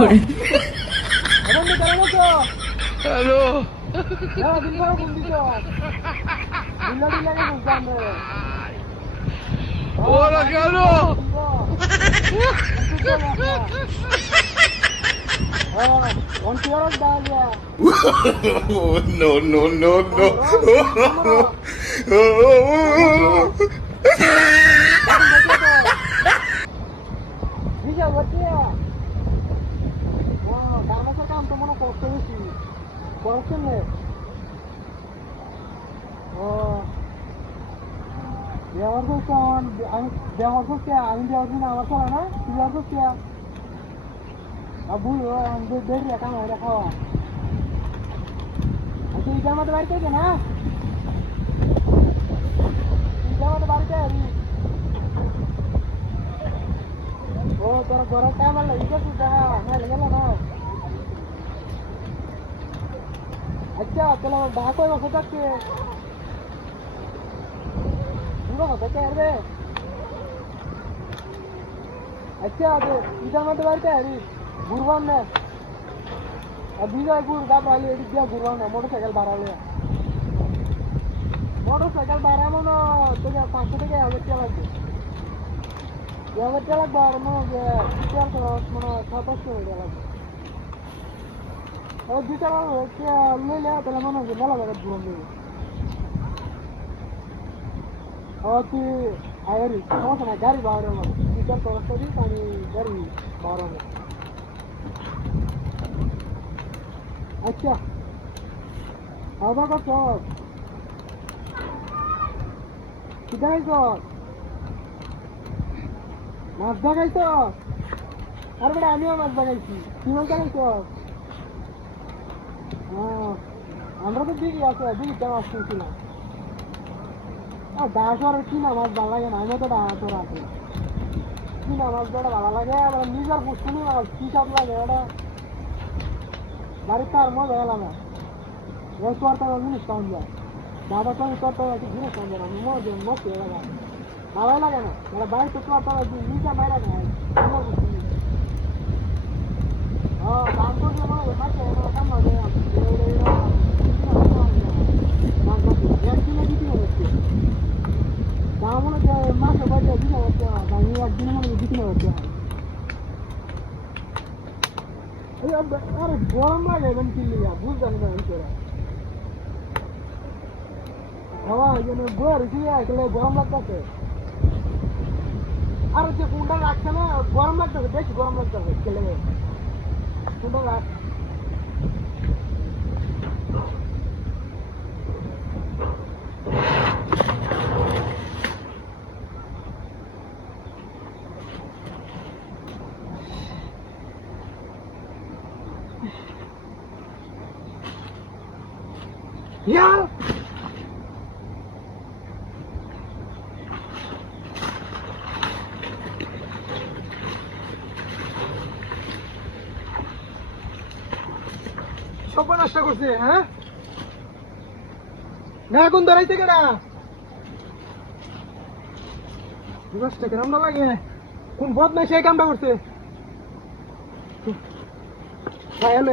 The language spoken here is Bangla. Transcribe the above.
করে হ্যালো ওরা কেন No, no, no, no. কাম তো মনে কষ্ট বেশি করছেন ব্যবহার করছি আমি ব্যবহার করছি আমি ব্যবহার করি আমার চলে না তুই ব্যবহার করছি বুঝ দেখি কাম হয় খাওয়া আচ্ছা এই জামাতে বাড়িতে আছে না এই জামাতে বাড়িতে আছি ও তোর ঘরের টাইম আলো এটা তুই দেখা না গেল না আচ্ছা তাহলে আমার ডাক ওই বসে থাকছে পুরো কথা কে রে আচ্ছা তো ইটার মধ্যে বাড়িতে আরি ঘুরবাম না আর বিজয় ঘুর গা পাইলে এদিক দিয়ে ঘুরবাম না মোটরসাইকেল বাড়ালে মোটরসাইকেল বাড়াবো না তোকে 500 থেকে 1000 টাকা লাগবে 1000 টাকা লাগবে আর মনে হয় রিচার্জ মানে 700 টাকা লাগবে ও দুটা লইলে তাহলে মনে হয় মেলা জায়গা ঘুরান দেবে তুই আয়ারি সমস্যা নাই গাড়ি বাড়ানো আমার রিচার্জ খরচটা দিস আমি গাড়ি বাড়ানো আচ্ছা আবার কত কি দেখাইছ মাছ দেখাইছ আর বেটা আমিও মাছ দেখাইছি কি মাছ দেখাইছ আমরা তো দিঘি আছে দিঘিটা মাছ শুনছিলাম দাস আর কিনা মাছ ভালো লাগে না আমিও তো তোর আছে কিনা মাছ যেটা ভালো লাগে আবার নিজের পুষ্কুনি মাছ কি সব লাগে ওটা বাড়িতে আর মজা এলাম না তোর তো জিনিস পাওয়া যায় দাদা তো আমি তোর তো জিনিস পাওয়া যায় না আমি মজা মস্ত হয়ে লাগে ভালোই লাগে না ওরা বাড়িতে তোর তো নিজে মাইরা নেয় দাম তো মাছে কাম লাগে একদিনে দিতে হচ্ছে দাম মনে হয় মাসে বাড়িতে দিতে হচ্ছে আমি একদিনে মনে হয় দিতে হচ্ছে আরে গরম লাগে এখন কিনলি বুঝতেন না ভিতরে হাওয়া যেন বর গেলে গরম লাগতেছে আর যে কুন্ডা রাখছে না গরম লাগতেছে বেশি গরম লাগতেছে গেলে কুন্ডা রাখ Yeah. সব নষ্ট করছে হ্যাঁ না কোন ধরাইতে কেডা দিবসটা কেমন লাগে কোন বদমাইশ এই কামটা করছে ভাই হলো